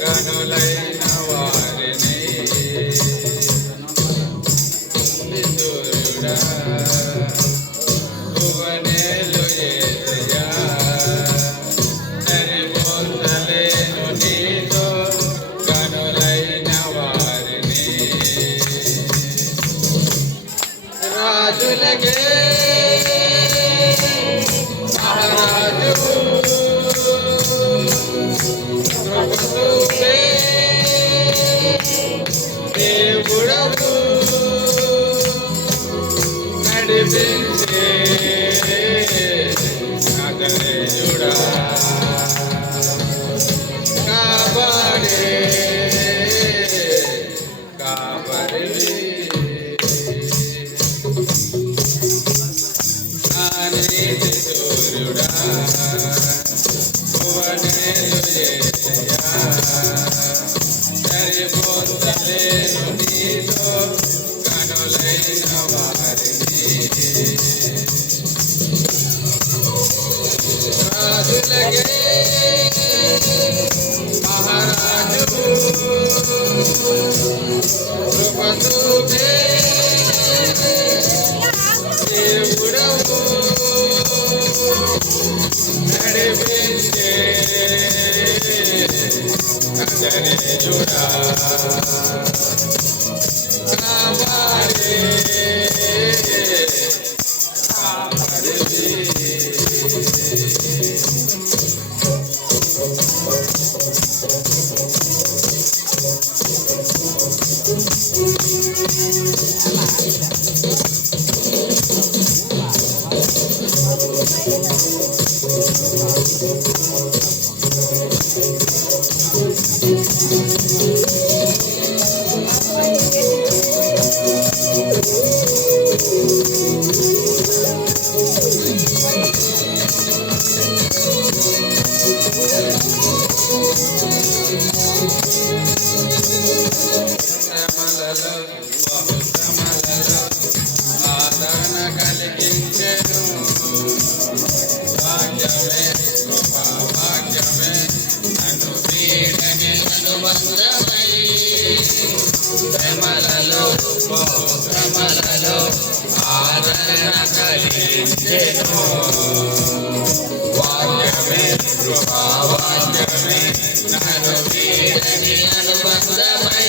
গান I love you. గోత్రములలో ఆదరణ కలిగించెను వాక్యమే కృపావాక్యమే నన్ను వీడని అనుబంధమై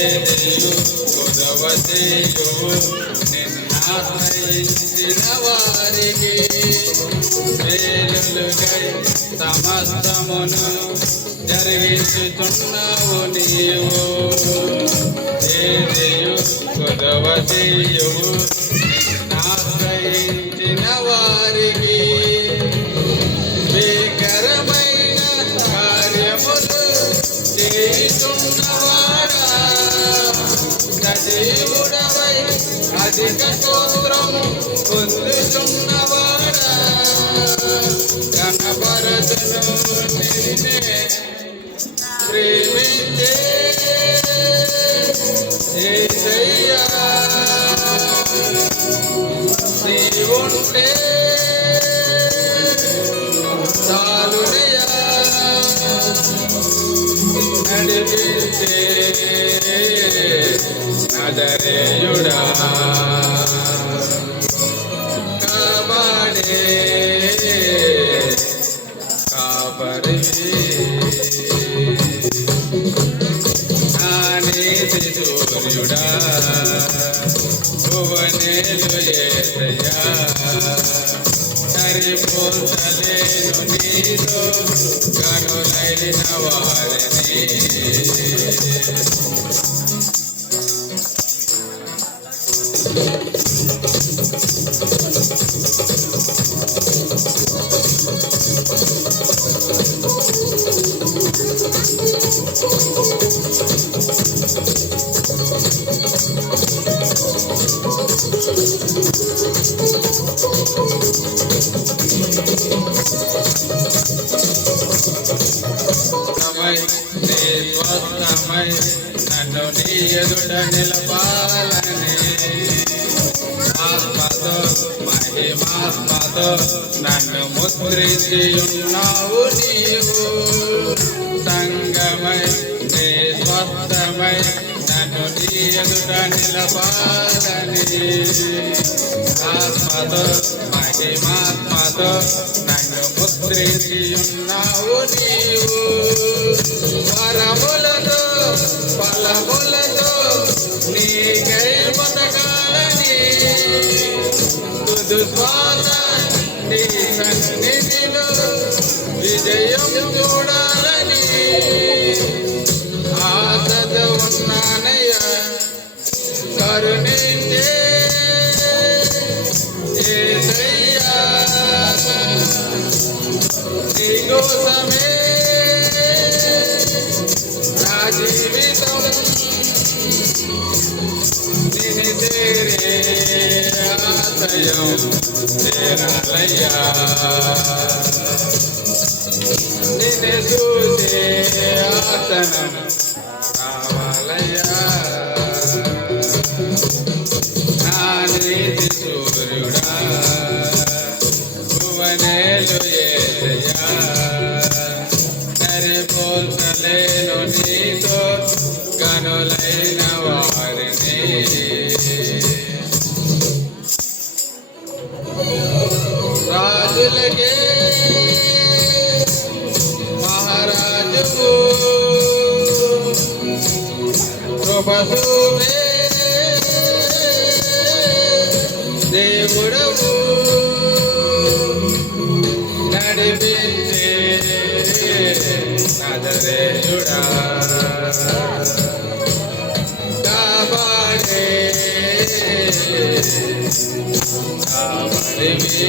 గోదావదేయు గోదావదేయు నిన్నాశ్రయించిన వారికి మేలులుగై సమస్తమును జరిగించుతున్నావు నీవు దేయు గోదావదేయు దూరము పొందుతున్నవాడా కనపరచను నిన్నే ప్రేమించే ఉంటే నడిపించే నదరేయుడా సరిపోతలేను నీతో కనులైన వారిని. నీ ఎదుట నిలపాలని ఆత్మతో మహిమాత్మతో నన్ను ముద్రించి ఉన్నావు నీవు సంగమై నీ స్వస్థమై నన్ను నీ ఎదుట నిలపాలని ఆత్మతో మహిమాత్మతో నన్ను ముద్రించి ఉన్నావు నీవు వరములతో ఫలములతో నీకై బతకాలని తుదు నీ సన్నిధిలో విజయం చూడాలని ఆదత ఉన్నానయ్య కరుణించే యేసయ్యా నీకోసమే నా చేరాలయ్యా నిన్ను చూసే ఆసనం కావాలయ్యా. నా నీతి సూర్యుడా. భువనేలు ఏసయ్యా. దేవుడవు నడిపించే నజరేయుడా కాపాడే కాపాడివి